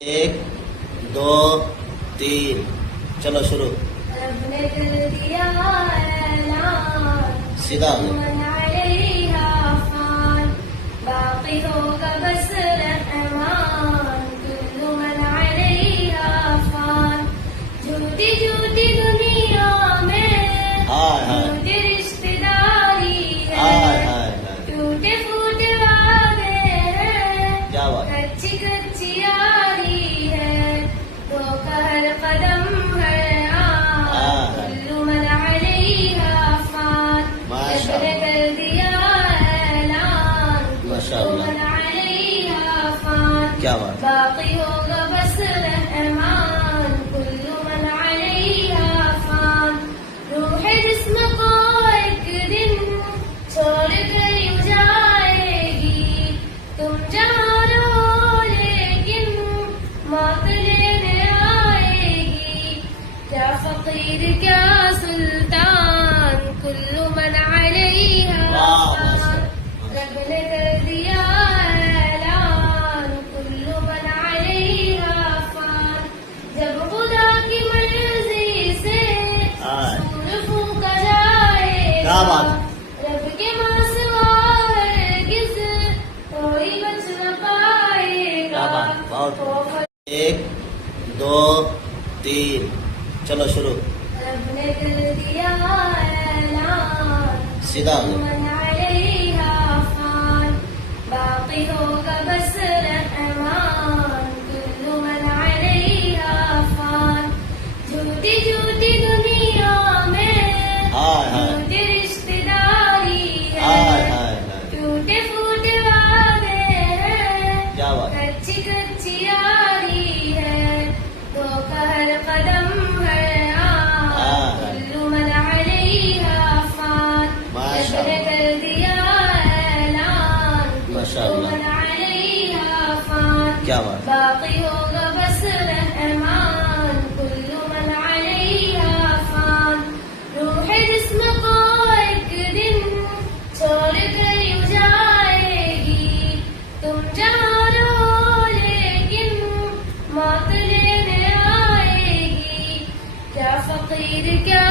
एक दो तीन चलो शुरू। रब ने कर दिया ऐलान, सीधा मन अलैहा फान, बाकी होगा बस रहमान, कुल्लु मन अलैहा फान। झूठी झूठी दुनिया में हाय हाय झूठी रिश्तेदारी हाय है, हाय हाय टूटे फूटे वादे हैं, क्या बात। कच्ची कच्ची यारी है, धोखा हर कदम है कुल्लु मन अलैहा फान। माशा रब ने कर दिया ऐलान, कुल्लु माशाअल्लाह। मन अलैहा फान, क्या बात। बाकी होगा बस रहमान, कुल्लु मन अलैहा फान। रूह जिस्म को एक दिन छोड़ कर यूं जाएगी, तुम जहाँ रहो लेकिन मौत लेने आएगी। क्या फकीर क्या सुल्तान, कुल्लु मन अलैहा फान। रब ने कर दिया ऐलान, कुल्लु मन अलैहा फान। जब खुदा की मर्जी से सूर फूंका जाएगा, क्या बात। रब के मासिवा हरगिज़ कोई बच न पाएगा। क्या बात, बहुत एक दो तीन चलो शुरू। रब ने कर दिया ऐलान, सीधा मन अलैहा फान, बाकी होगा बस रहमान, कुल्लु मन अलैहा फान। झूठी झूठी दुनिया में हाय हाय झूठी रिश्तेदारी हाय है, हाय हाय टूटे फूटे वादे हैं, क्या बात। कच्ची कच्ची यारी है, धोखा हर कदम है कुल्लु मन अलैहा फान। माशा रब ने कर दिया ऐलान, कुल्लु माशाअल्लाह। मन अलैहा फान, क्या बात। बाकी होगा बस रहमान, कुल्लु मन अलैहा फान। रूह जिस्म को एक दिन छोड़ कर यूं जाएगी, तुम जहाँ रहो लेकिन मौत लेने आएगी। क्या फकीर क्या